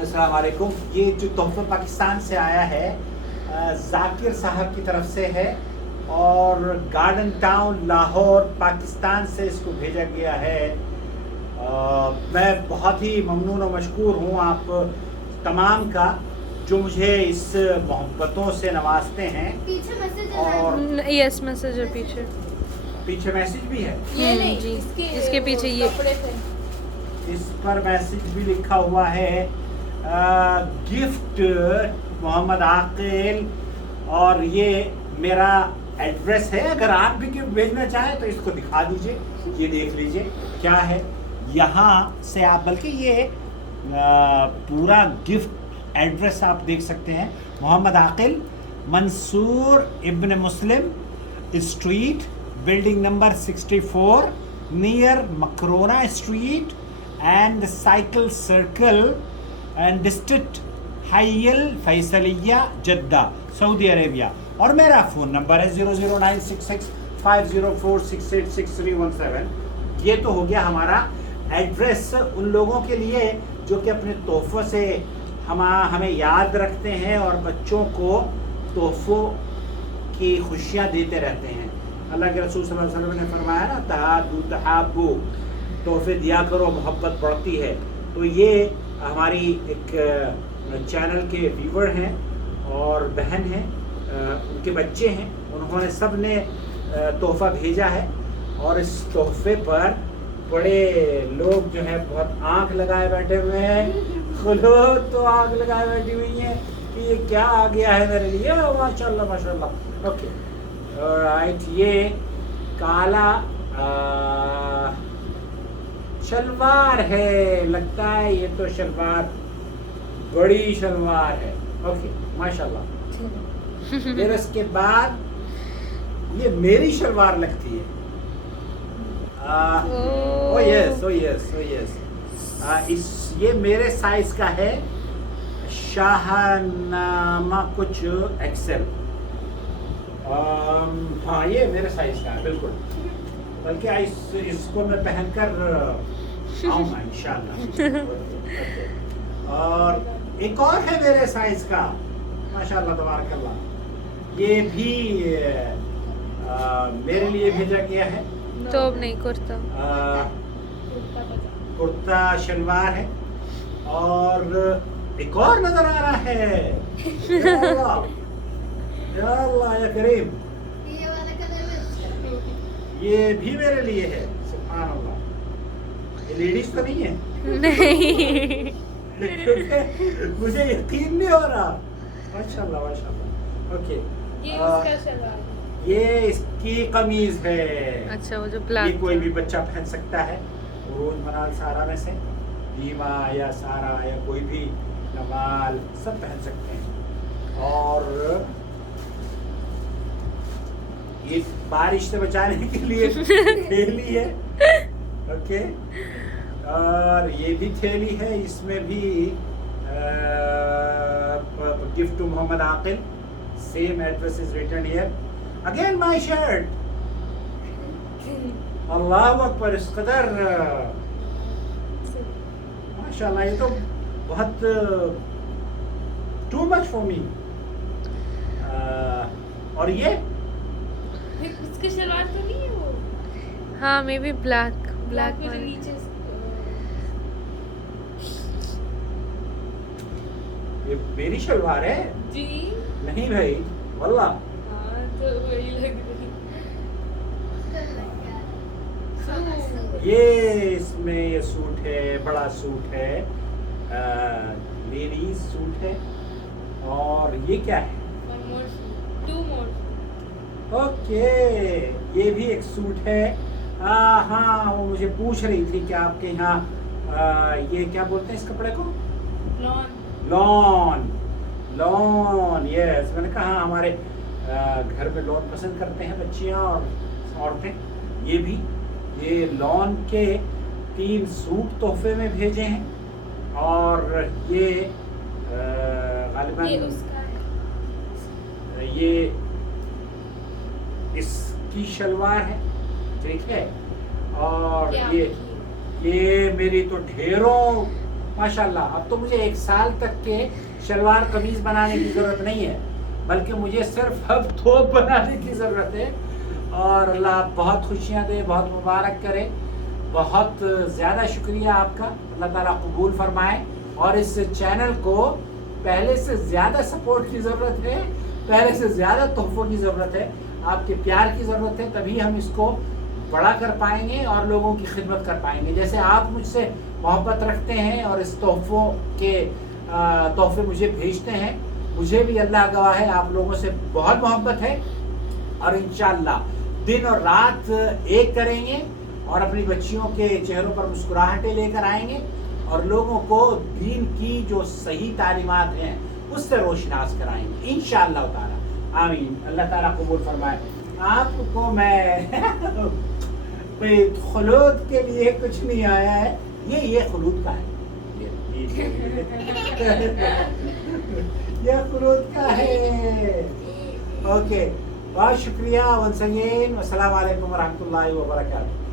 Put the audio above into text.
अस्सलाम वालेकुम। ये जो तोहफा पाकिस्तान से आया है जाकिर साहब की तरफ से है और गार्डन टाउन लाहौर पाकिस्तान से इसको भेजा गया है। मैं बहुत ही ममनून और मशकूर हूँ आप तमाम का जो मुझे इस मोहब्बतों से नवाजते हैं। पीछे मैसेज और यस मैसेज है पीछे। पीछे मैसेज भी है। ये नहीं जी, इसके पीछे ये कपड़े थे। इस पर मैसेज भी लिखा हुआ है गिफ्ट मोहम्मद आकिल, और ये मेरा एड्रेस है। अगर आप भी गिफ्ट भेजना चाहें तो इसको दिखा दीजिए, ये देख लीजिए क्या है। यहाँ से आप बल्कि ये पूरा गिफ्ट एड्रेस आप देख सकते हैं। Mohammad Aqil, Mansour ibn Muslim street, building number 64 near Makarona street and cycle circle and district Hail Faisaliya Jeddah Saudi Arabia. और मेरा फ़ोन नंबर है 009665046863117। ये तो हो गया हमारा एड्रेस उन लोगों के लिए जो कि अपने तोहफ़ों से हमें याद रखते हैं और बच्चों को तोहफ़ों की खुशियाँ देते रहते हैं। अल्लाह के रसूल सल्लल्लाहु अलैहि वसल्लम ने फरमाया ना, तहादू तहाबू, तोहफे दिया करो मोहब्बत बढ़ती है। तो ये हमारी एक चैनल के व्यूवर हैं और बहन हैं, उनके बच्चे हैं, उन्होंने सब ने तोहफ़ा भेजा है और इस तोहफे पर बड़े लोग जो है बहुत आंख लगाए बैठे हुए हैं। खुलो तो आंख लगाए बैठी हुई हैं कि ये क्या आ गया है मेरे लिए। माशाल्लाह माशाल्लाह। ओके राइट, ये काला शलवार है, लगता है ये तो शलवार बड़ी शलवार है। ओके माशाल्लाह। फिर उसके बाद ये मेरी शलवार लगती है। ओ यस ओ यस ओ यस। इस ये मेरे साइज का है, शाहनामा कुछ एक्सेल। हाँ ये मेरे साइज का है बिल्कुल, बल्कि इसको मैं पहनकर आऊँगा इंशाल्लाह। और एक और है मेरे साइज का, माशाल्लाह तबारकल्लाह। ये भी मेरे लिए भेजा गया है। तो अब नहीं कुर्ता, कुर्ता शलवार है। और एक और नजर आ रहा है। या अल्लाह या अल्लाह या करीम, ये वाला कलर ये भी मेरे लिए है। सुभान अल्लाह। ये लेडीज तो नहीं है? नहीं मुझे यकीन नहीं हो रहा। माशाल्लाह माशाल्लाह। ओके, ये उसका शलवार है। ये इसकी कमीज है। अच्छा, वो जो ये ब्लैक कोई भी बच्चा पहन सकता है, रोज मनाल सारा में से, दीमा या सारा या कोई भी नवाल सब पहन सकते हैं। और ये बारिश से बचाने के लिए थैली है। ओके, और ये भी थैली है, इसमें भी gift to Mohammad Aqil, same address is written here. Again my shirt. अल्लाह अकबर, इस कदर माशाल्लाह, ये तो बहुत टू मच फॉर मी। और ये उसका शलवार तो नहीं है वो? हाँ मे बी ब्लैक मेरे वाला। नीचे ये मेरी शलवार है? जी नहीं भाई वल्लाह। हाँ, तो वही लग रही। ये इसमें ये सूट है, बड़ा सूट है, लेडीज सूट है। और ये क्या है? One more suit, two more suit. Okay, ये भी एक सूट है। हाँ, वो मुझे पूछ रही थी कि आपके यहाँ ये क्या बोलते हैं इस कपड़े को? Lawn. लॉन। Lawn, yes. मैंने कहा हमारे घर में लॉन पसंद करते हैं बच्चियाँ और औरतें। ये भी ये लॉन के 3 सूट तोहफे में भेजे हैं। और ये ये गालिबन उसका है। ये इसकी शलवार है, ठीक है। और ये ये आपकी। ये मेरी तो ढेरों माशाल्लाह। अब तो मुझे 1 साल तक के शलवार कमीज बनाने की ज़रूरत नहीं है, बल्कि मुझे सिर्फ अब थोप बनाने की ज़रूरत है। और अल्लाह बहुत खुशियाँ दे, बहुत मुबारक करे। बहुत ज़्यादा शुक्रिया आपका, अल्लाह ताला कबूल फरमाए। और इस चैनल को पहले से ज़्यादा सपोर्ट की ज़रूरत है, पहले से ज़्यादा तोहफ़ों की ज़रूरत है, आपके प्यार की ज़रूरत है। तभी हम इसको बड़ा कर पाएंगे और लोगों की खिदमत कर पाएंगे। जैसे आप मुझसे मोहब्बत रखते हैं और इस तोहफ़ों के तोहफ़े मुझे भेजते हैं, मुझे भी अल्लाह गवाह है आप लोगों से बहुत मोहब्बत है। और इंशाअल्लाह दिन और रात एक करेंगे और अपनी बच्चियों के चेहरों पर मुस्कुराहटें लेकर आएंगे और लोगों को दीन की जो सही तालीमात हैं उससे रोशनास कराएंगे इंशाअल्लाह ताला। आमीन। अल्लाह ताला कबूल फरमाए। आपको मैं भाई खुलूद के लिए कुछ नहीं आया है, ये खुलूद का है, ये खुलूद का है। ओके, बहुत शुक्रिया वंस अगेन। अस्सलाम वालेकुम रहमतुल्लाहि व बरकातहू।